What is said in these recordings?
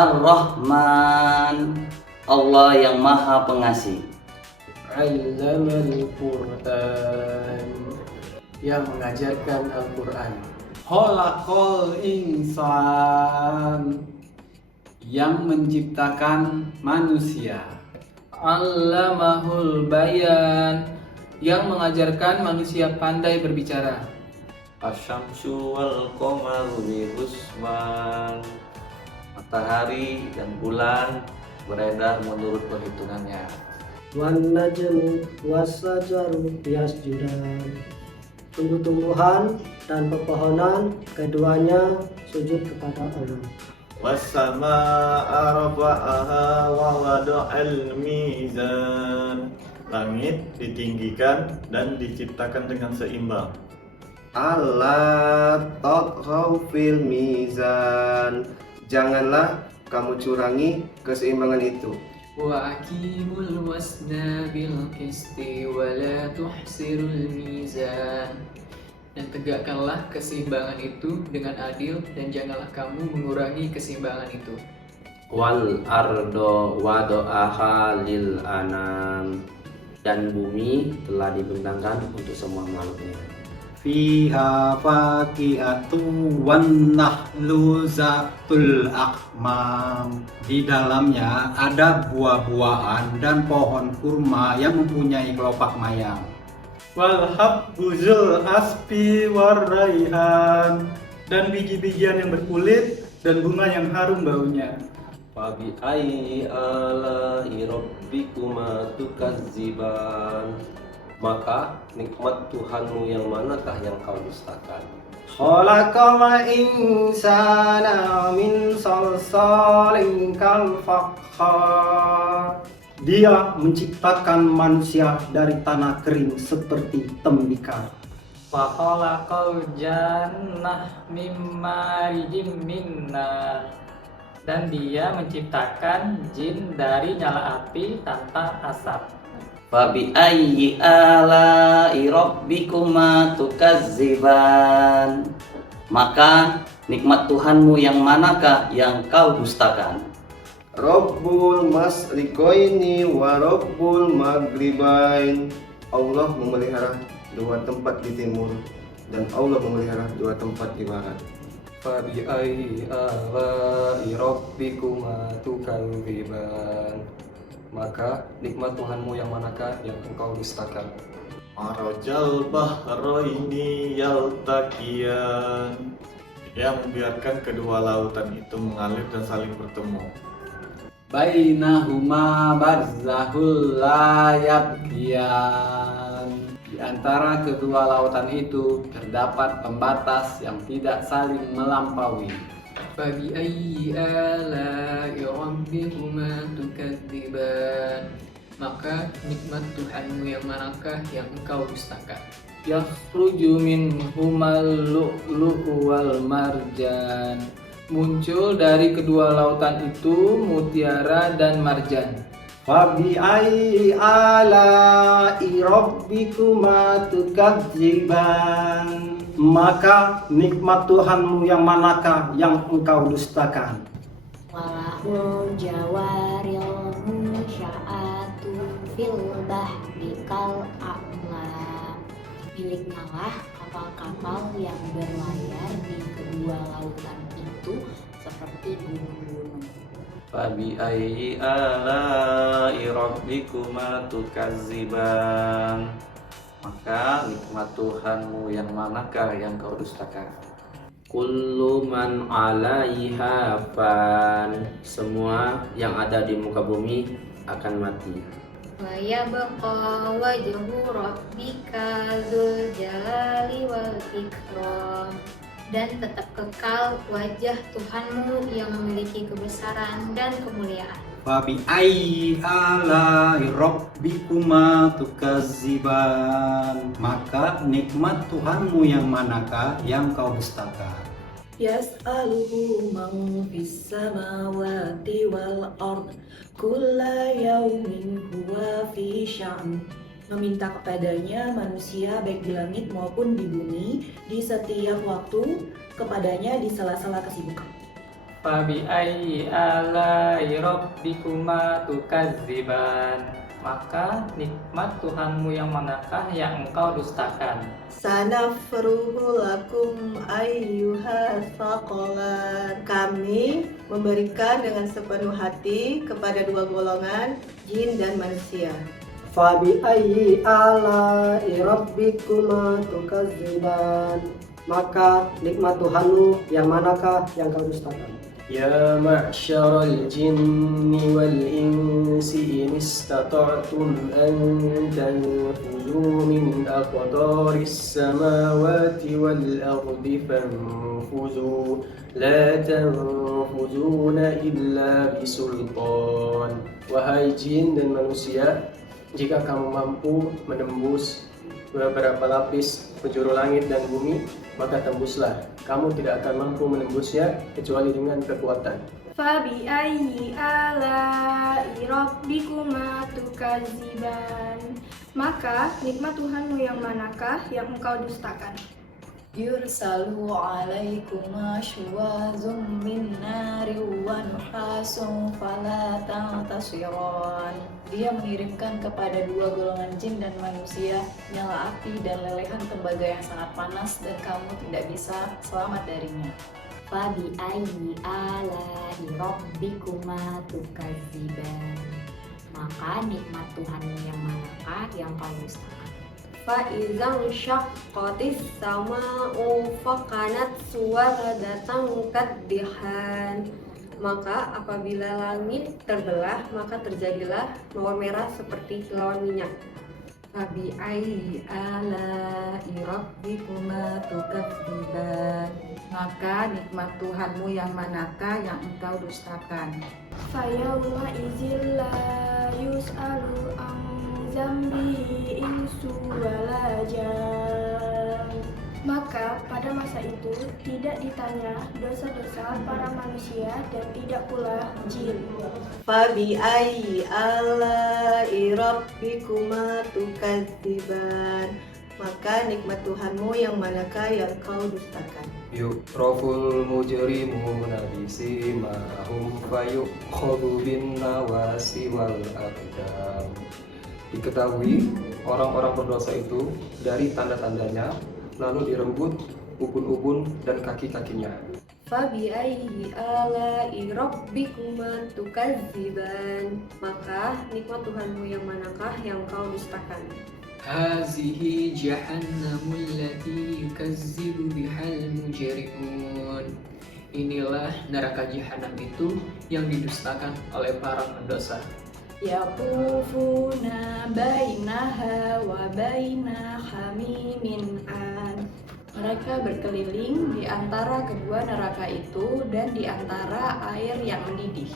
Ar-Rahman, Allah yang Maha Pengasih. Allamal Qur'an, yang mengajarkan Al-Quran. Khalaqal insan, yang menciptakan manusia. Allamahul bayan, yang mengajarkan manusia pandai berbicara. Asyamsu wal qamaru bihusban, matahari dan bulan beredar menurut perhitungannya. Wan najmu wassajaru yasjudan, tumbuh-tumbuhan dan pepohonan keduanya sujud kepada Allah. Wassamaa'a rafa'aha wa wada'al mizan, langit ditinggikan dan diciptakan dengan seimbang. Allah tatghaw fil mizan, janganlah kamu curangi keseimbangan itu. Wa aqimul wasna bil qisti wa la tuhsirul mizan, dan tegakkanlah keseimbangan itu dengan adil dan janganlah kamu mengurangi keseimbangan itu. Wal ardo wado'aha lil anam, dan bumi telah dibentangkan untuk semua makhluknya. Fiha fakiatu wan nahlu zatul akmam, di dalamnya ada buah-buahan dan pohon kurma yang mempunyai kelopak mayang. Wal habbu zul asfi war raihan, dan biji-bijian yang berkulit dan bunga yang harum baunya. Fabi ayyi ala'i rabbikuma tukadziban, maka nikmat Tuhanmu yang manakah yang kau dustakan? Khalaqal insana min salsalin kal fakhar, Dia menciptakan manusia dari tanah kering seperti tembikar. Wa khalaqal jannah mim marijim min nar, dan dia menciptakan jin dari nyala api tanpa asap. Fabi ayyi ala'i rabbikuma tukadziban, maka nikmat Tuhanmu yang manakah yang kau dustakan? Rabbul masriqaini wa rabbul maghribain, Allah memelihara dua tempat di timur dan Allah memelihara dua tempat di barat. Fabi ayyi ala'i rabbikuma tukadziban, maka nikmat Tuhanmu yang manakah yang engkau dustakan? Marajal bahraini yaltaqiyan, yang membiarkan kedua lautan itu mengalir dan saling bertemu. Bainahuma barzahul la yabghiyan, di antara kedua lautan itu terdapat pembatas yang tidak saling melampaui. Fabi ayyi ala'i rabbikuma tukadziban, maka nikmat Tuhanmu yang manakah yang engkau dustakan? Yakhruju minhumal lu'lu'u wal marjan, muncul dari kedua lautan itu mutiara dan marjan. Fabi ayyi ala'i rabbikuma tukadziban, maka nikmat Tuhanmu yang manakah yang engkau dustakan? Walahul jawaril munsya'atu fil bahri kal a'lam, miliknya lah kapal-kapal yang berlayar di kedua lautan itu seperti gunung-gunung. Fabi ayyi ala'i rabbikuma tukadziban, maka nikmat Tuhanmu yang manakah yang kau dustakan? Kullu man 'alaiha fan, semua yang ada di muka bumi akan mati. Wa yabqa wajhu rabbika dzul jalali wal ikram, dan tetap kekal wajah Tuhanmu yang memiliki kebesaran dan kemuliaan. Fabi ayyi ala'i rabbikuma tukadziban, maka nikmat Tuhanmu yang manakah yang kau dustakan? Yas'aluhu man fis samawati wal ard, kulla yaumin huwa fi sya'n, meminta kepadanya manusia baik di langit maupun di bumi di setiap waktu, kepadanya di sela-sela kesibukan. Fabi'ayyi alai rabbikuma tukadziban. Maka nikmat Tuhanmu yang manakah yang engkau dustakan? Sanafruhu lakum ayyuha thaqalan. Kami memberikan dengan sepenuh hati kepada dua golongan, jin dan manusia. Fabi'ayyi ala'i rabbikuma tukadziban. Maka nikmat Tuhanmu yang manakah yang kau dustakan? يا معشر الجن والإنس إن استطعتم أن تنفذوا من أقطار السماوات والأرض فانفذوا لا تنفذون إلا بسلطان. Wahai jin dan manusia, jika kamu mampu menembus beberapa lapis penjuru langit dan bumi, maka tembuslah. Kamu tidak akan mampu menembusnya kecuali dengan kekuatan. Fabi'ayyi ala'i rabbikuma tukadziban. Maka nikmat Tuhanmu yang manakah yang engkau dustakan? Yursalu alaikuma syuwazum min nari wa nuhasun fala tantasiran. Dia mengirimkan kepada dua golongan jin dan manusia nyala api dan lelehan tembaga yang sangat panas dan kamu tidak bisa selamat darinya. Fabi'ayyi ala'i rabbikuma tukadziban. Maka nikmat Tuhanmu yang manakah yang kau dustakan? Fa'izang syaqqatis sama'u fakanat suwadatan kaddihan. Maka apabila langit terbelah, maka terjadilah mawar merah seperti kilauan minyak. Fabi'ayyi ala'i rabbikuma tukadziban. Maka nikmat Tuhanmu yang manakah yang engkau dustakan? Fayawma idzil la yus'alu an zambihi insu wala jan. Maka pada masa itu tidak ditanya dosa-dosa para manusia dan tidak pula jin. Fabi'ayyi ala'i rabbikuma tukadziban. Maka nikmat Tuhanmu yang manakah yang kau dustakan? Yu'raful mujrimuna bisimahum fayukhadhu bin nawasi wal aqdam. Diketahui orang-orang berdosa itu dari tanda-tandanya, lalu dirembut ubun-ubun dan kaki-kakinya. Fabi'ayyi ala'i rabbikuma tukadziban. Maka nikmat Tuhanmu yang manakah yang kau dustakan? Hazihi jahannamul lati yukazzibu bihal mujrimun. Inilah neraka jahanam itu yang didustakan oleh para pendosa. Yatufuna bainaha wa baina hamimin an. Mereka berkeliling di antara kedua neraka itu dan di antara air yang mendidih.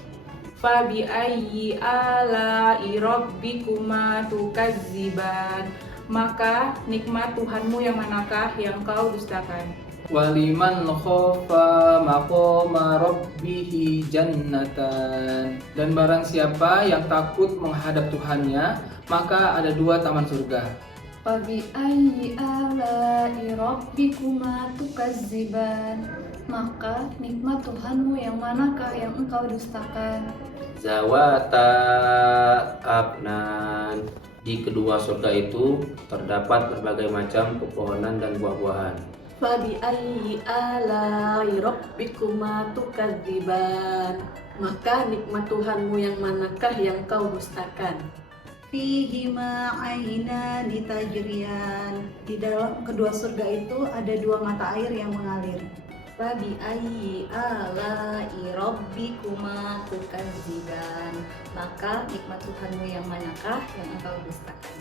Fabi'ayyi ala'i rabbikuma tukadziban. Maka nikmat Tuhanmu yang manakah yang kau dustakan? Waliman khofa maqama rabbihi jannatan. Dan barang siapa yang takut menghadap Tuhannya, maka ada dua taman surga. Fabi'ayyi ala'i rabbikuma tukadziban. Maka nikmat Tuhanmu yang manakah yang engkau dustakan? Zawata abnan. Di kedua surga itu terdapat berbagai macam pepohonan dan buah-buahan. Fabi'ayyi ala'i rabbikuma tukadziban. Maka nikmat Tuhanmu yang manakah yang kau dustakan? Fihima ainani tajriyan. Di dalam kedua surga itu ada dua mata air yang mengalir. Fabi'ayyi ala'i rabbikuma tukadziban. Maka nikmat Tuhanmu yang manakah yang engkau dustakan?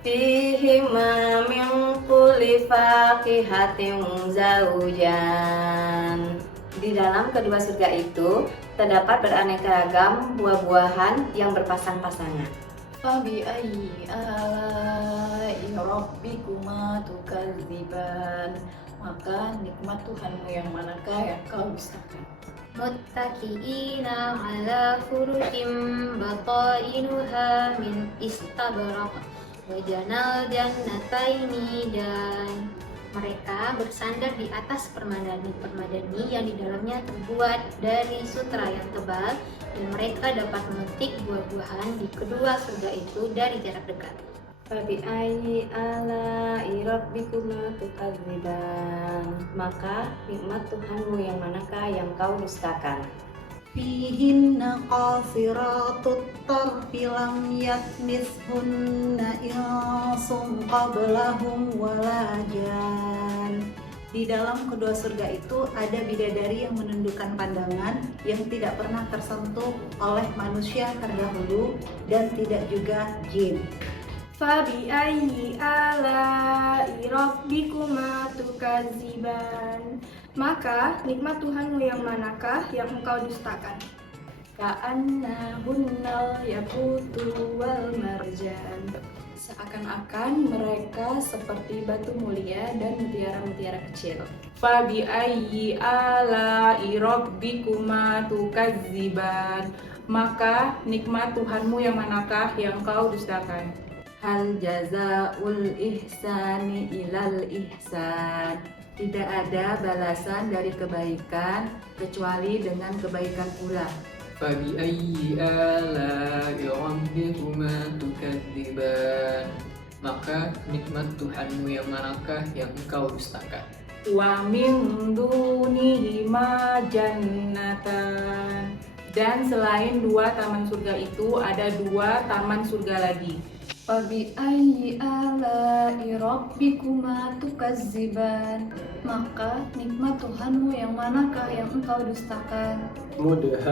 Fihima min kulli faqihatin zawjan. Di dalam kedua surga itu terdapat beraneka ragam buah-buahan yang berpasang-pasangan. Fabi'ayyi ala'i rabbikuma tukadziban. Maka nikmat Tuhanmu yang manakah yang kau dustakan? Muttaqiina ala furushin batainuha min istabraq wa janal jannataini dan. Mereka bersandar di atas permadani-permadani yang di dalamnya terbuat dari sutra yang tebal, dan mereka dapat memetik buah-buahan di kedua surga itu dari jarak dekat. Fabi'ayyi ala'i rabbikuma tukadziban. Maka nikmat Tuhanmu yang manakah yang kau dustakan? Fihinna qasiratut tarfi lam yatmishunna insum qablahum wala jan. Di dalam kedua surga itu ada bidadari yang menundukkan pandangan, yang tidak pernah tersentuh oleh manusia terdahulu dan tidak juga jin. Fabi'ayyi ala'i rabbikuma tukadziban. Maka nikmat Tuhanmu yang manakah yang engkau dustakan? Ka'annahunnal yaqutu wal marjan. Seakan-akan mereka seperti batu mulia dan mutiara-mutiara kecil. Fabi'ayyi ala'i rabbikuma tukadziban. Maka nikmat Tuhanmu yang manakah yang kau dustakan? Hal jazaul ihsani ilal ihsan. Tidak ada balasan dari kebaikan kecuali dengan kebaikan pula. Fabi'ayyi ala'i rabbikuma tukadziban. Maka nikmat Tuhanmu yang manakah yang engkau dustakan? Wa min dunihima jannatan. Dan selain dua taman surga itu ada dua taman surga lagi. Fabi'ayyi ala'i rabbikuma tukadziban. Maka nikmat Tuhanmu yang manakah yang engkau dustakan? Mudhammatan.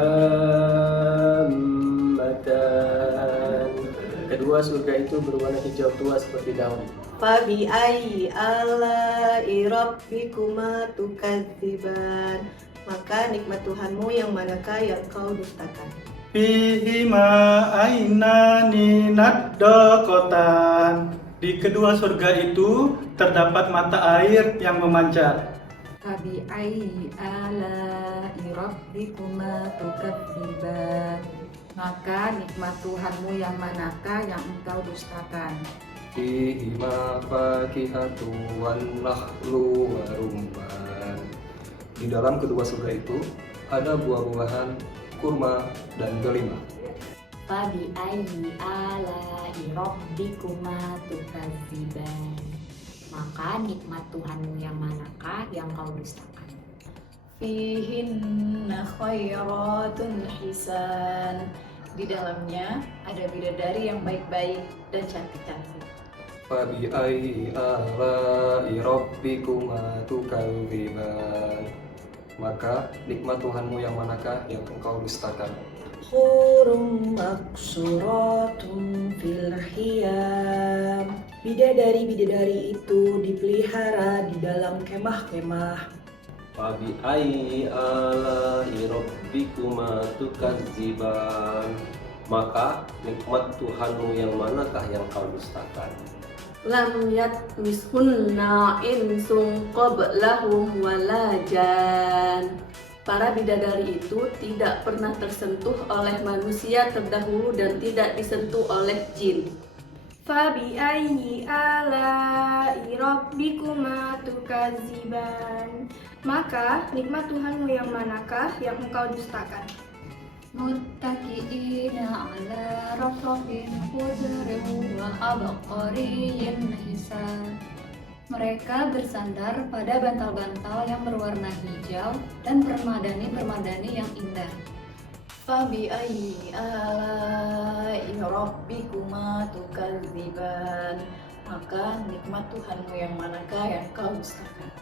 Kedua surga itu berwarna hijau tua seperti daun. Fabi'ayyi ala'i rabbikuma tukadziban. Maka nikmat Tuhanmu yang manakah yang kau dustakan? Fihima ainani naddaqatan. Di kedua surga itu terdapat mata air yang memancar. Fabi'ayyi ala'i rabbikuma tukadziban. Maka nikmat Tuhanmu yang manakah yang engkau dustakan? Fihima fakihatu wan nakhlu wa rumman. Di dalam kedua surga itu ada buah-buahan kurma dan delima. Fabi'ayyi ala'i rabbikuma tukadziban. Maka nikmat Tuhanmu yang manakah yang kau dustakan? Fihinna khairatun hisan. Di dalamnya ada bidadari yang baik-baik dan cantik-cantik. Fabi'ayyi ala'i rabbikuma tukadziban. Maka nikmat Tuhanmu yang manakah yang engkau dustakan? Hurum maksuratun fil khiyam. Bidadari-bidadari itu dipelihara di dalam kemah-kemah. Fabi'ayyi ala'i rabbikuma tukadziban. Maka nikmat Tuhanmu yang manakah yang kau dustakan? Lam yatmishunna insum qablahum wala jan. Para bidadari itu tidak pernah tersentuh oleh manusia terdahulu dan tidak disentuh oleh jin. Fabi'ayyi ala'i rabbikuma tukadziban. Maka nikmat Tuhanmu yang manakah yang engkau dustakan? Muttaqiina ala rafrafin khudrin wa abqariyyin hisan. Mereka bersandar pada bantal-bantal yang berwarna hijau dan permadani-permadani yang indah. Fabi'ayyi ala'i rabbikuma tukadziban. Maka nikmat Tuhanmu yang manakah yang kau dustakan?